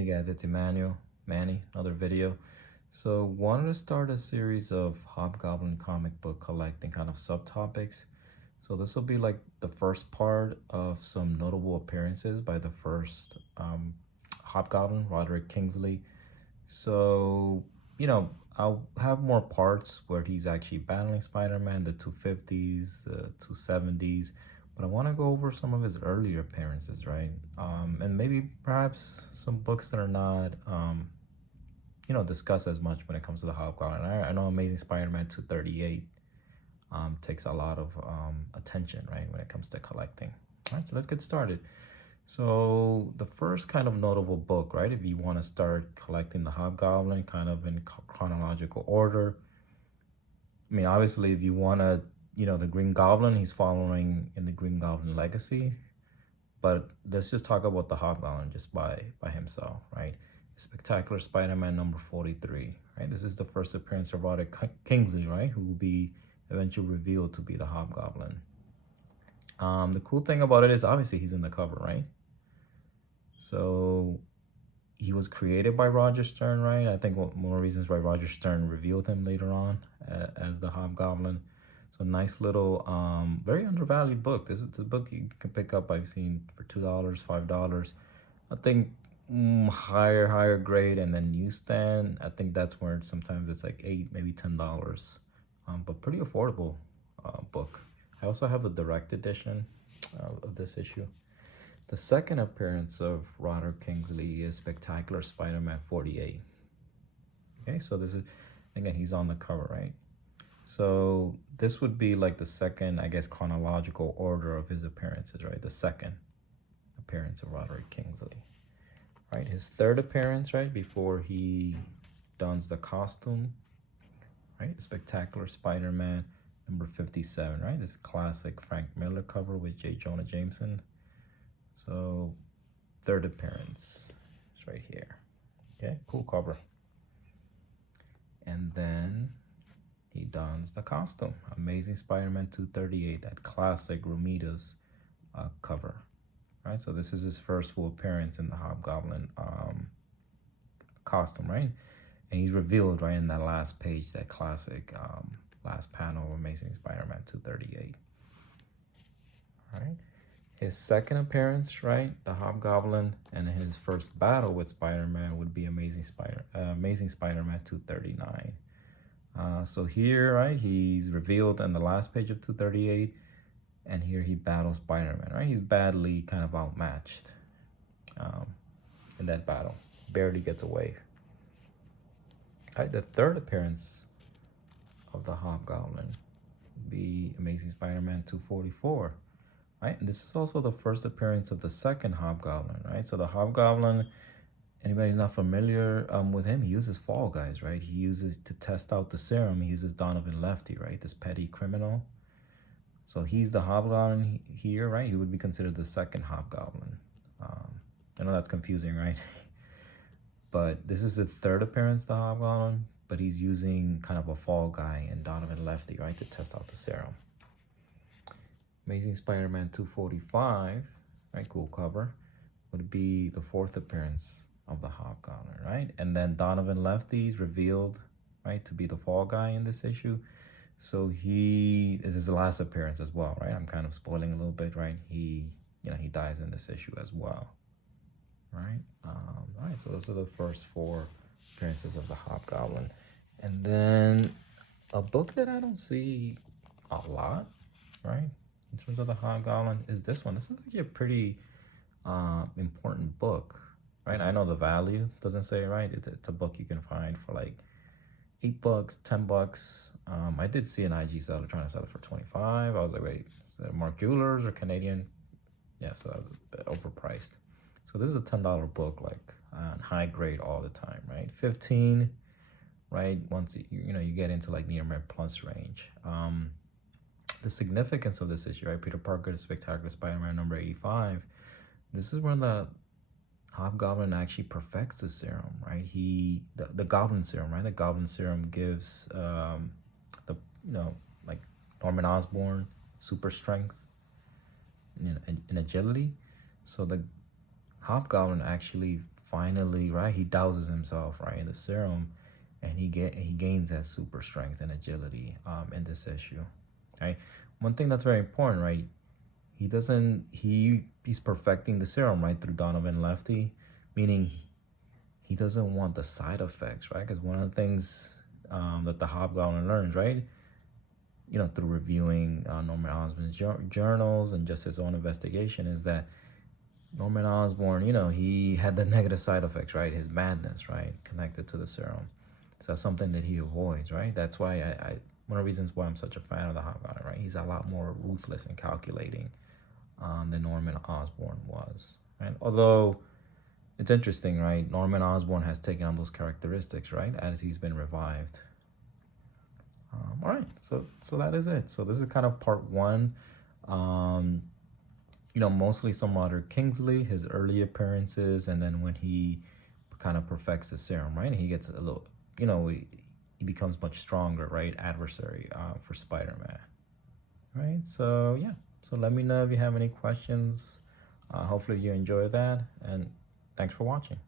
Hey guys, it's Manny, another video. So wanted to start a series of Hobgoblin comic book collecting kind of subtopics. So this will be like the first part of some notable appearances by the first Hobgoblin, Roderick Kingsley. So, I'll have more parts where he's actually battling Spider-Man, the 250s, the 270s, but I want to go over some of his earlier appearances, right? And maybe perhaps some books that are not, discussed as much when it comes to the Hobgoblin. I know Amazing Spider-Man 238 takes a lot of attention, right, when it comes to collecting. All right, so let's get started. So the first kind of notable book, right, if you want to start collecting the Hobgoblin kind of in chronological order. I mean, obviously, if you want to, the Green Goblin, he's following in the Green Goblin legacy. But let's just talk about the Hobgoblin just by himself, right? Spectacular Spider-Man number 43, right? This is the first appearance of Roderick Kingsley, right, who will be eventually revealed to be the Hobgoblin. The cool thing about it is obviously he's in the cover, right? So he was created by Roger Stern, right? I think one more reasons why Roger Stern revealed him later on as the Hobgoblin. So nice little, very undervalued book. This book you can pick up, I've seen for $2, $5. I think higher grade and then newsstand. I think that's where sometimes it's like $8, maybe $10. But pretty affordable book. I also have the direct edition of this issue. The second appearance of Roderick Kingsley is Spectacular Spider-Man 48. Okay, so this is, again, he's on the cover, right? So this would be like the second, I guess, chronological order of his appearances, right? The second appearance of Roderick Kingsley, right? His third appearance, right, before he dons the costume, right? Spectacular Spider-Man number 57, right? This classic Frank Miller cover with J. Jonah Jameson. So third appearance is right here. Okay, cool cover. And then he dons the costume. Amazing Spider-Man 238, that classic Romita's cover. Right, so this is his first full appearance in the Hobgoblin costume, right? And he's revealed right in that last page, that classic last panel of Amazing Spider-Man 238. All right. His second appearance, right, the Hobgoblin, and his first battle with Spider-Man would be Amazing Spider-Man 239. So here, right, he's revealed in the last page of 238, and here he battles Spider-Man, right? He's badly kind of outmatched in that battle. Barely gets away. All right, the third appearance of the Hobgoblin would be Amazing Spider-Man 244. Right, and this is also the first appearance of the second Hobgoblin, right? So the Hobgoblin, anybody who's not familiar with him, he uses Fall Guys, right? He uses, to test out the serum, he uses Donovan Lefty, right? This petty criminal. So he's the Hobgoblin here, right? He would be considered the second Hobgoblin. I know that's confusing, right? But this is the third appearance of the Hobgoblin, but he's using kind of a Fall Guy and Donovan Lefty, right, to test out the serum. Amazing Spider-Man 245, right, cool cover, would be the fourth appearance of the Hobgoblin, right? And then Donovan Lefty is revealed, right, to be the Fall Guy in this issue. So this is his last appearance as well, right? I'm kind of spoiling a little bit, right? He dies in this issue as well, right? All right, so those are the first four appearances of the Hobgoblin. And then a book that I don't see a lot, right, in terms of the Hobgoblin is this one. This is actually a pretty important book, right? I know the value doesn't say, right? It's a book you can find for like $8, $10. I did see an IG seller trying to sell it for 25. I was like, wait, is it Mark Jewelers or Canadian? Yeah, so that was a bit overpriced. So this is a $10 book, like on high grade all the time, right? 15, right? Once you get into like near mid plus range. The significance of this issue, right? Peter Parker, Spectacular Spider-Man number 85. This is when the Hobgoblin actually perfects the serum, right? The Goblin serum, right? The Goblin serum gives like Norman Osborn super strength and agility. So the Hobgoblin actually finally, right, he douses himself, right, in the serum, and he gains that super strength and agility in this issue, right? One thing that's very important, right? He's perfecting the serum, right, through Donovan Lefty, meaning he doesn't want the side effects, right? Because one of the things that the Hobgoblin learns, right, you know, through reviewing Norman Osborn's journals and just his own investigation, is that Norman Osborn, you know, he had the negative side effects, right? His madness, right, connected to the serum. So that's something that he avoids, right? That's why one of the reasons why I'm such a fan of the Hobgoblin, right? He's a lot more ruthless and calculating than Norman Osborn was, right? Although it's interesting, right? Norman Osborn has taken on those characteristics, right, as he's been revived. All right, so that is it. So this is kind of part one. You know, mostly some Roderick Kingsley, his early appearances, and then when he kind of perfects the serum, right? And he gets a little, you know, he becomes much stronger, right? Adversary for Spider-Man, right? So yeah, so let me know if you have any questions. Hopefully you enjoy that, and thanks for watching.